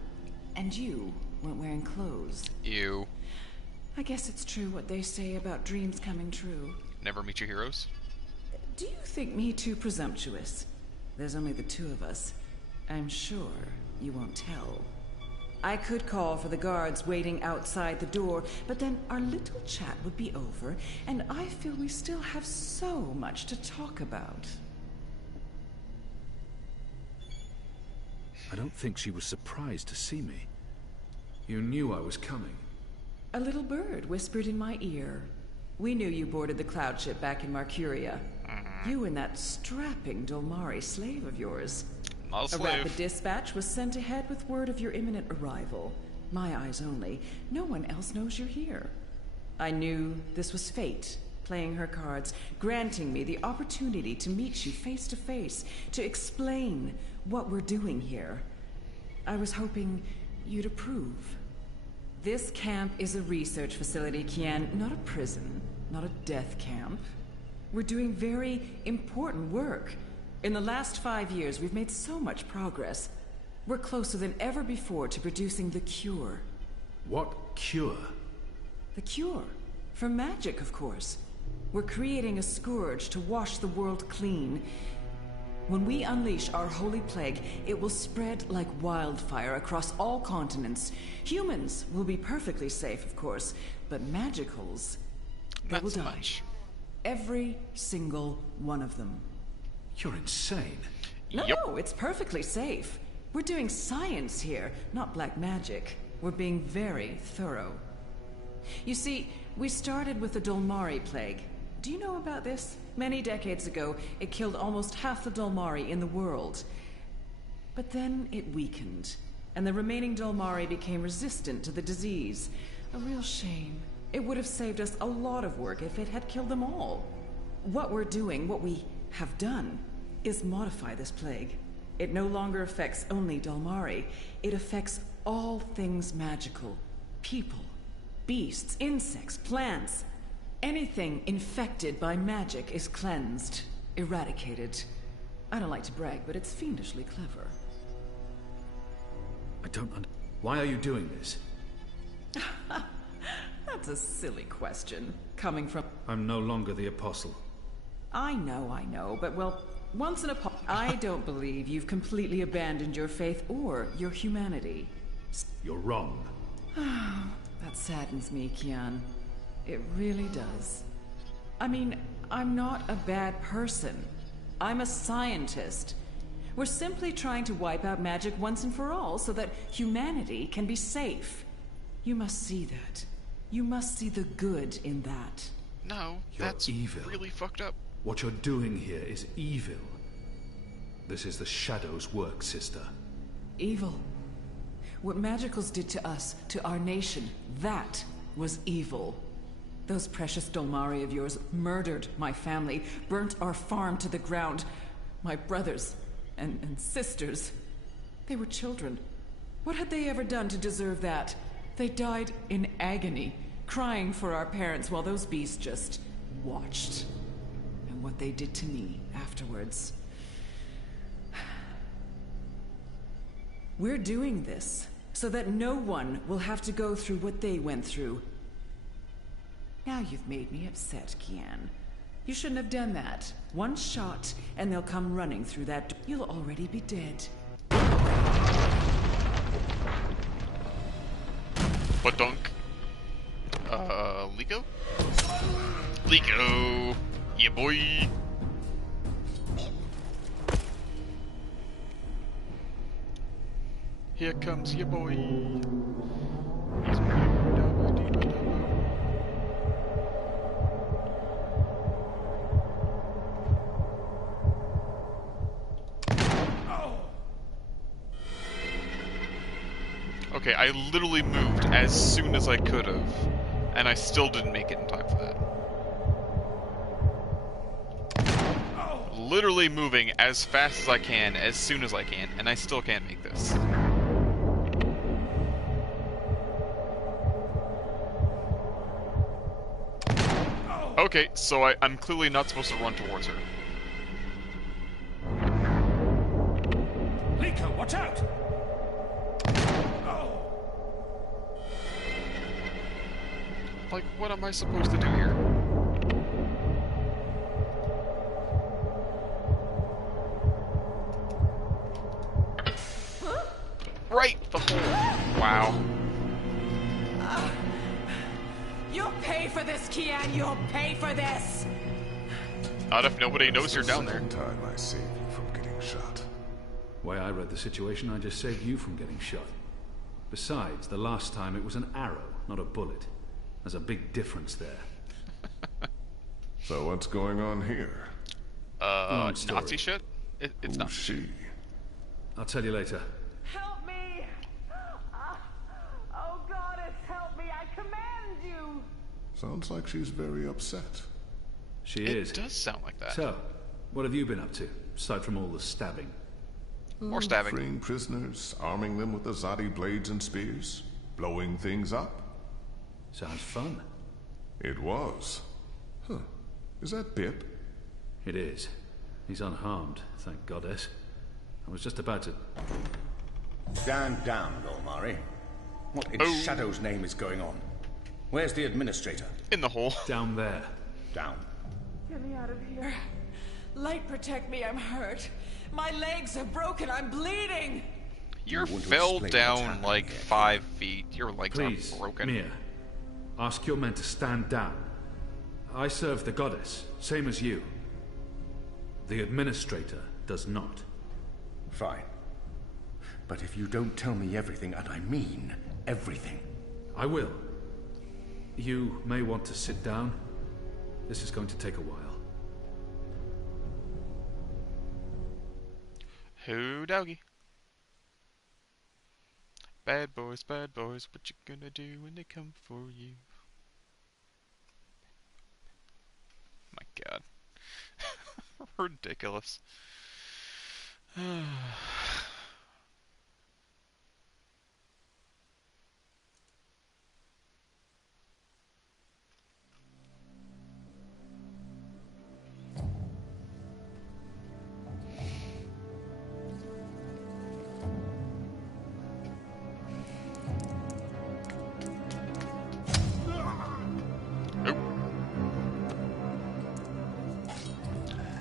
And you weren't wearing clothes. Ew. I guess it's true what they say about dreams coming true. Never meet your heroes? Do you think me too presumptuous? There's only the two of us. I'm sure you won't tell. I could call for the guards waiting outside the door, but then our little chat would be over, and I feel we still have so much to talk about. I don't think she was surprised to see me. You knew I was coming. A little bird whispered in my ear. We knew you boarded the cloud ship back in Marcuria. You and that strapping Dolmari slave of yours. Not a A slave. rapid dispatch was sent ahead with word of your imminent arrival. My eyes only. No one else knows you're here. I knew this was fate, playing her cards, granting me the opportunity to meet you face to face, to explain what we're doing here. I was hoping you'd approve. This camp is a research facility, Kian, not a prison, not a death camp. We're doing very important work. In the last 5 years, we've made so much progress. We're closer than ever before to producing the cure. What cure? The cure. For magic, of course. We're creating a scourge to wash the world clean. When we unleash our holy plague, it will spread like wildfire across all continents. Humans will be perfectly safe, of course, but magicals, they will die. Much. Every single one of them. You're insane. No, it's perfectly safe. We're doing science here, not black magic. We're being very thorough. You see, we started with the Dolmari plague. Do you know about this? Many decades ago, it killed almost half the Dolmari in the world. But then it weakened, and the remaining Dolmari became resistant to the disease. A real shame. It would have saved us a lot of work if it had killed them all. What we're doing, what we have done, is modify this plague. It no longer affects only Dolmari. It affects all things magical. People, beasts, insects, plants. Anything infected by magic is cleansed, eradicated. I don't like to brag, but it's fiendishly clever. I don't Why are you doing this? That's a silly question, coming from... I'm no longer the Apostle. I know, but well, once in a... I don't believe you've completely abandoned your faith or your humanity. You're wrong. That saddens me, Kian. It really does. I mean, I'm not a bad person. I'm a scientist. We're simply trying to wipe out magic once and for all so that humanity can be safe. You must see that. You must see the good in that. No, You're that's evil. really fucked up. What you're doing here is evil. This is the Shadow's work, sister. Evil. What Magicals did to us, to our nation, that was evil. Those precious Dolmari of yours murdered my family, burnt our farm to the ground. My brothers and sisters. They were children. What had they ever done to deserve that? They died in agony, crying for our parents while those beasts just watched. And what they did to me afterwards. We're doing this so that no one will have to go through what they went through. Now you've made me upset, Kian. You shouldn't have done that. One shot, and they'll come running through that door. You'll already be dead. Badunk. Liko? Liko! Yeah, boy! Here comes your boy. He's okay, I literally moved as soon as I could have, and I still didn't make it in time for that. Literally moving as fast as I can, as soon as I can, and I still can't make this. Okay, so I'm clearly not supposed to run towards her. Liko, watch out! Like, what am I supposed to do here? Right! The hole! Wow. You'll pay for this, Kian! You'll pay for this! Not if nobody knows you're down there. Time I saved you from getting shot. Way I read the situation, I just saved you from getting shot. Besides, the last time it was an arrow, not a bullet. There's a big difference there. So what's going on here? Nazi shit? It's not. She. I'll tell you later. Help me! Oh, Goddess, help me! I command you! Sounds like she's very upset. She is. It does sound like that. So, what have you been up to, aside from all the stabbing? More stabbing. Freeing prisoners, arming them with Azadi blades and spears, blowing things up. Sounds fun. It was. Huh. Is that Bip? It is. He's unharmed, thank Goddess. I was just about to... Stand down, Dolmari. What in Shadow's name is going on? Where's the administrator? In the hole. Down there. Down. Get me out of here. Light, protect me, I'm hurt. My legs are broken, I'm bleeding! You fell down like 5 feet. Your legs Please, are broken. Mia. Ask your men to stand down. I serve the Goddess, same as you. The administrator does not. Fine. But if you don't tell me everything, and I mean everything... I will. You may want to sit down. This is going to take a while. Who doggy? Bad boys, what you gonna do when they come for you? My god. Ridiculous.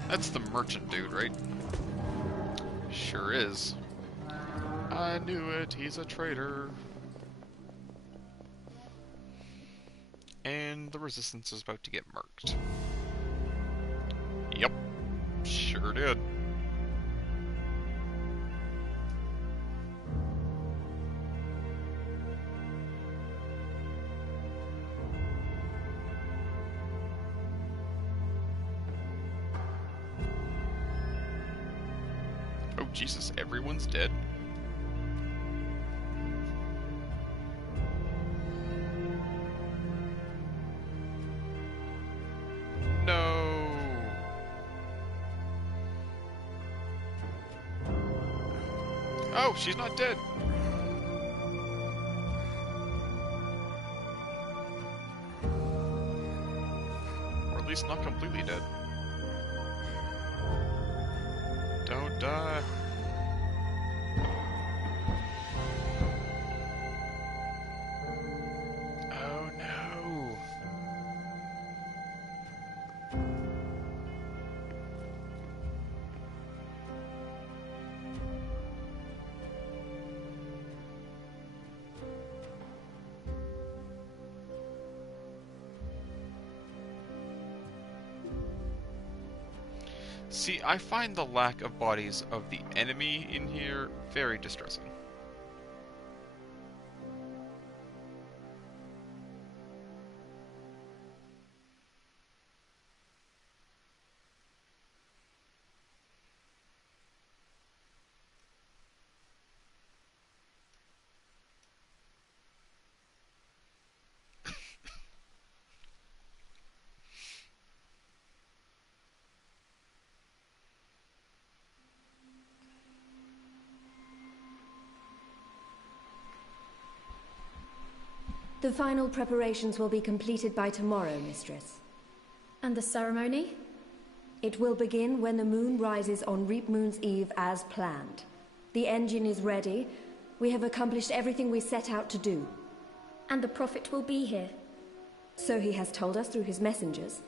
That's the merchant dude, right? Sure is. I knew it, he's a traitor. And the resistance is about to get murked. Yep, sure did. Oh, Jesus, everyone's dead? No. Oh, she's not dead. Or at least not completely dead. Don't die. Oh no. See, I find the lack of bodies of the enemy in here very distressing. The final preparations will be completed by tomorrow, Mistress. And the ceremony? It will begin when the moon rises on Reap Moon's Eve as planned. The engine is ready. We have accomplished everything we set out to do. And the Prophet will be here. So he has told us through his messengers.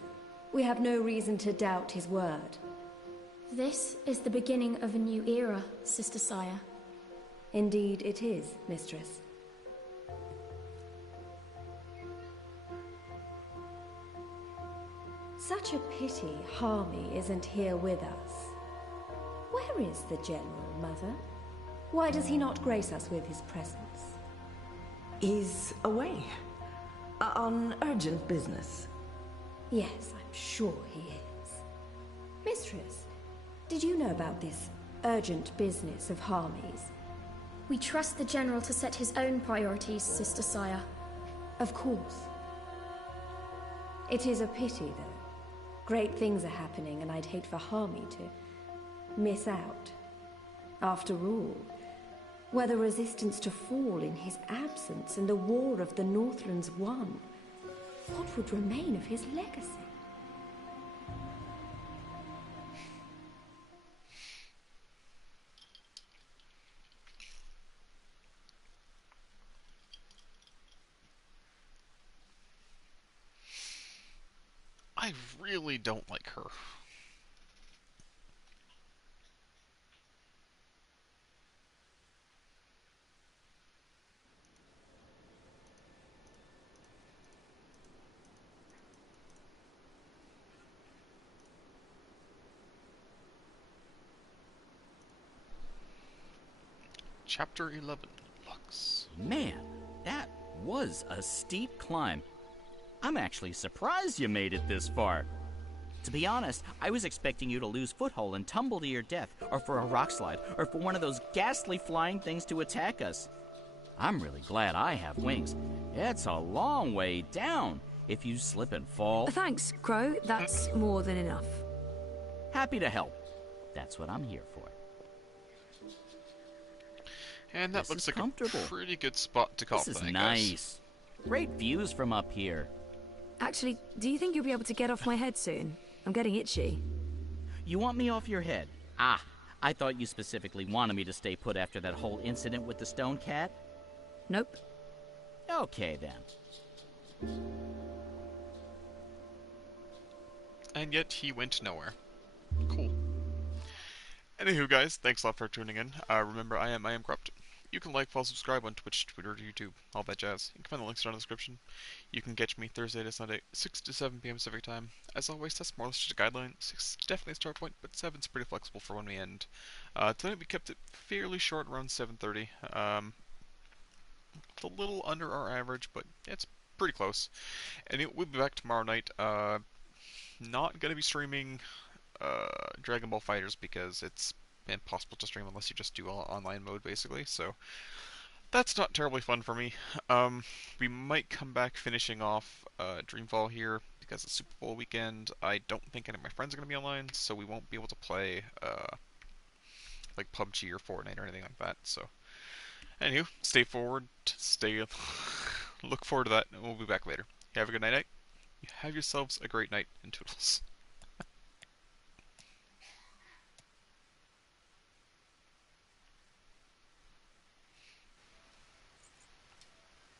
We have no reason to doubt his word. This is the beginning of a new era, Sister Saya. Indeed it is, Mistress. Such a pity Harmy isn't here with us. Where is the General, Mother? Why does he not grace us with his presence? He's away. On urgent business. Yes, I'm sure he is. Mistress, did you know about this urgent business of Harmy's? We trust the General to set his own priorities, Sister Saya. Of course. It is a pity, though. Great things are happening, and I'd hate for Harmy to miss out. After all, were the resistance to fall in his absence and the war of the Northlands won, what would remain of his legacy? I really don't like her. Chapter 11, Lux. Man, that was a steep climb. I'm actually surprised you made it this far. To be honest, I was expecting you to lose foothold and tumble to your death, or for a rock slide, or for one of those ghastly flying things to attack us. I'm really glad I have wings. It's a long way down if you slip and fall. Thanks, Crow. That's more than enough. Happy to help. That's what I'm here for. And that looks like a pretty good spot to call This is thing, nice. Great views from up here. Actually, do you think you'll be able to get off my head soon? I'm getting itchy. You want me off your head? Ah, I thought you specifically wanted me to stay put after that whole incident with the stone cat. Nope. Okay, then. And yet he went nowhere. Cool. Anywho, guys, thanks a lot for tuning in. Remember, I am iamcorrupt. You can like, follow, subscribe on Twitch, Twitter, YouTube, all that jazz. You can find the links down in the description. You can catch me Thursday to Sunday, 6 to 7 p.m. Pacific time. As always, that's more or less just a guideline. 6 is definitely a start point, but 7 is pretty flexible for when we end. Tonight we kept it fairly short, around 7:30. It's a little under our average, but it's pretty close. And we'll be back tomorrow night. Not going to be streaming Dragon Ball Fighters because it's impossible to stream unless you just do online mode, basically. So that's not terribly fun for me. We might come back finishing off Dreamfall here because it's Super Bowl weekend. I don't think any of my friends are going to be online, so we won't be able to play like PUBG or Fortnite or anything like that. So, anywho, stay forward, look forward to that, and we'll be back later. You have a good night. You have yourselves a great night, and toodles.